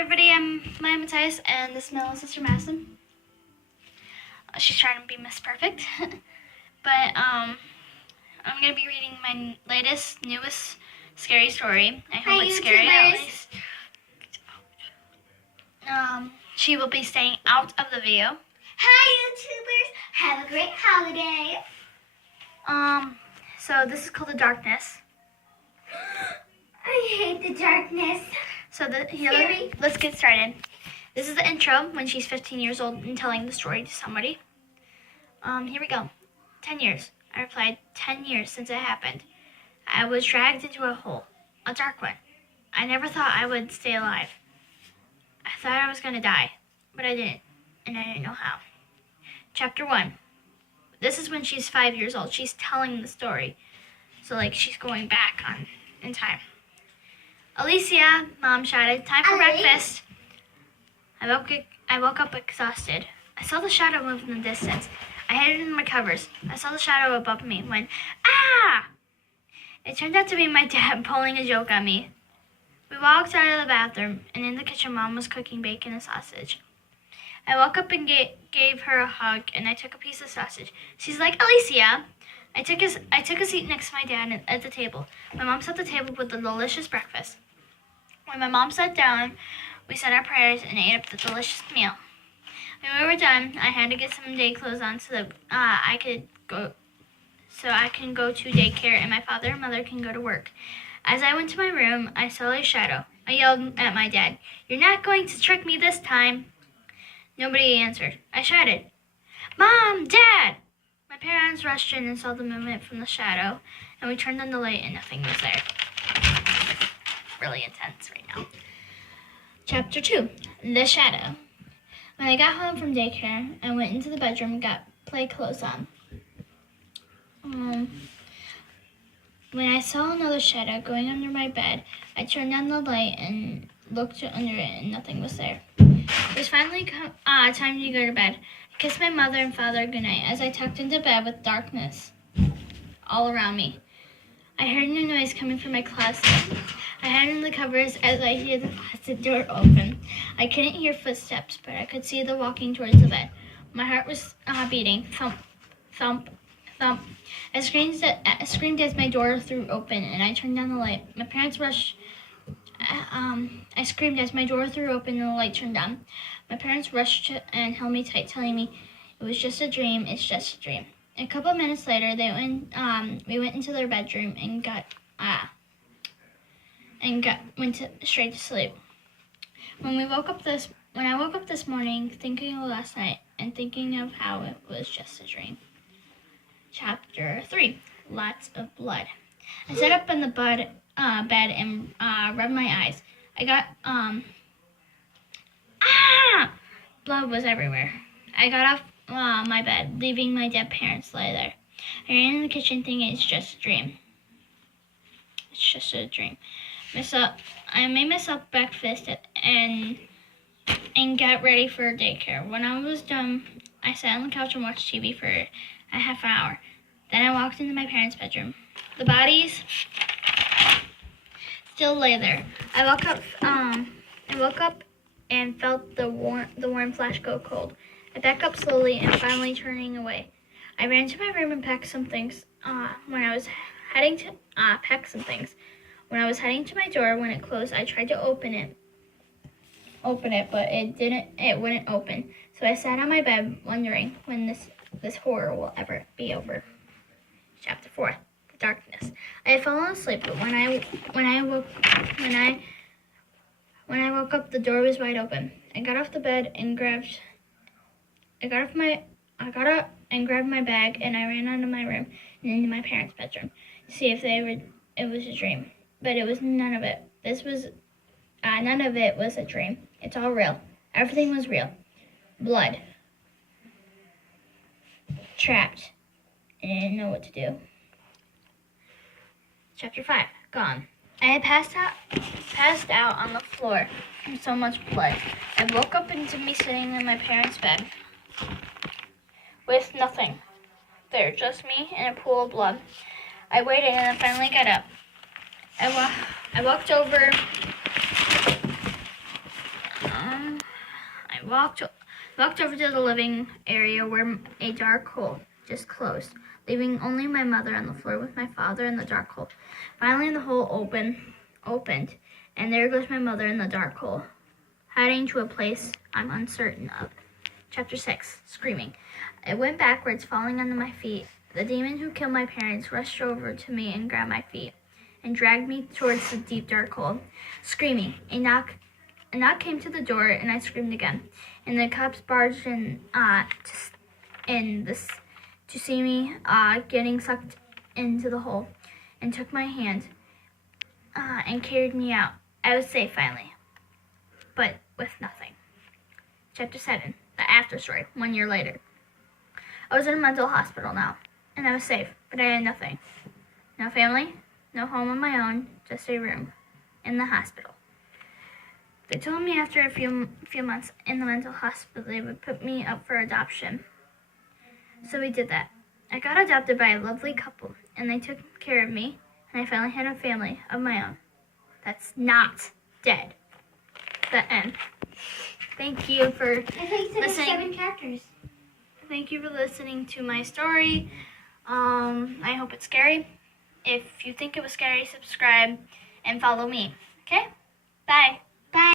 everybody, I'm Maya Matthias, and this is my little sister Madison. She's trying to be Miss Perfect. But, I'm going to be reading my latest, newest scary story. I hope it's scary at least. She will be staying out of the video. Hi, YouTubers! Have a great holiday! So this is called The Darkness. I hate the darkness. So Scary. let's get started. This is the intro when she's 15 years old and telling the story to somebody. Here we go. 10 years. I replied, 10 years since it happened. I was dragged into a hole, a dark one. I never thought I would stay alive. I thought I was going to die, but I didn't, and I didn't know how. Chapter 1. This is when she's 5 years old. She's telling the story. So, she's going back in time. Alicia, Mom shouted, time for breakfast. I woke up exhausted. I saw the shadow move in the distance. I hid in my covers. I saw the shadow above me when, ah! It turned out to be my dad pulling a joke on me. We walked out of the bathroom, and in the kitchen, Mom was cooking bacon and sausage. I woke up and gave her a hug, and I took a piece of sausage. She's like, Alicia. I took a seat next to my dad at the table. My mom set the table with a delicious breakfast. When my mom sat down, we said our prayers and ate up the delicious meal. When we were done, I had to get some day clothes on so that I can go to daycare and my father and mother can go to work. As I went to my room, I saw a shadow. I yelled at my dad, "You're not going to trick me this time." Nobody answered. I shouted, "Mom! Dad!" My parents rushed in and saw the movement from the shadow, and we turned on the light and nothing was there. Really intense right now. Chapter 2. The Shadow. When I got home from daycare, I went into the bedroom and got play clothes on. When I saw another shadow going under my bed, I turned on the light and looked under it, and nothing was there. It was finally time to go to bed. I kissed my mother and father goodnight as I tucked into bed with darkness all around me. I heard a noise coming from my closet. I hid in the covers as I heard the closet door open. I couldn't hear footsteps, but I could see them walking towards the bed. My heart was beating. Thump, thump, thump. I screamed as my door threw open, and I turned on the light. My parents rushed. I screamed as my door threw open and the light turned on. My parents rushed and held me tight, telling me it was just a dream. It's just a dream. A couple of minutes later, we went into their bedroom and went straight to sleep. When I woke up this morning, thinking of last night and thinking of how it was just a dream. Chapter 3. Lots of blood. I sat up in the bed and rubbed my eyes. I got blood was everywhere. I got off my bed, leaving my dead parents lie there. I ran in the kitchen thinking it's just a dream. It's just a dream. I made myself breakfast and got ready for daycare. When I was done, I sat on the couch and watched TV for a half hour. Then I walked into my parents' bedroom. The bodies still lay there. I woke up and felt the warm flash go cold. I backed up slowly and finally turning away. I ran to my room and packed some things. When I was heading to my door, when it closed, I tried to open it, but it wouldn't open. So I sat on my bed wondering when this horror will ever be over. Chapter 4. The Darkness. I had fallen asleep, but when I woke up, the door was wide open. I got up and grabbed my bag, and I ran out of my room and into my parents' bedroom to see if it was a dream. But it was none of it. None of it was a dream. It's all real. Everything was real. Blood. Trapped. I didn't know what to do. Chapter 5. Gone. I had passed out on the floor from so much blood. I woke up into me sitting in my parents' bed with nothing there, just me and a pool of blood. I waited and I finally got up. I walked over walked over to the living area where a dark hole just closed, leaving only my mother on the floor with my father in the dark hole. Finally, the hole opened, and there goes my mother in the dark hole, hiding to a place I'm uncertain of. Chapter 6. Screaming. I went backwards, falling onto my feet. The demon who killed my parents rushed over to me and grabbed my feet and dragged me towards the deep dark hole. Screaming. A knock came to the door, and I screamed again. And the cops barged in to see me getting sucked into the hole, and took my hand and carried me out. I was safe finally, but with nothing. Chapter 7. The after story. 1 year later. I was in a mental hospital now, and I was safe, but I had nothing. No family, no home of my own, just a room in the hospital. They told me after a few months in the mental hospital they would put me up for adoption. So we did that. I got adopted by a lovely couple, and they took care of me, and I finally had a family of my own. That's not dead. The end. Thank you for I thought you said listening. 7 chapters. Thank you for listening to my story. I hope it's scary. If you think it was scary, subscribe and follow me. Okay? Bye.